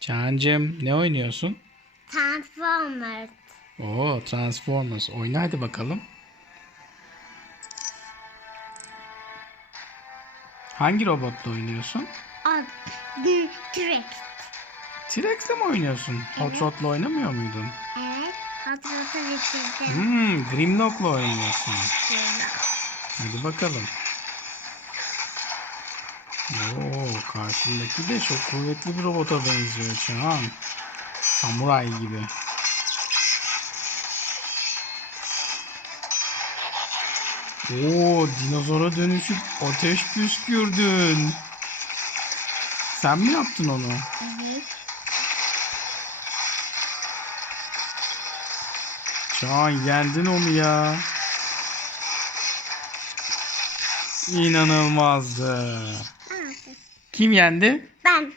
Cancım ne oynuyorsun? Transformers. Oo Transformers. Oyna hadi bakalım. Hangi robotla oynuyorsun? T-Rex. T-Rex'le mi oynuyorsun? Hot Rod'la oynamıyor muydun? Evet. Hatırlatı bitirdim. Hmm, Grimlock'la oynuyorsun. Hadi bakalım. Oo, karşındaki de çok kuvvetli bir robota benziyor Çağan. Samuray gibi. Oo, dinozora dönüşüp ateş püskürdün. Sen mi yaptın onu? Evet. Çağan yendin onu ya. İnanılmazdı. Kim yendi? Ben.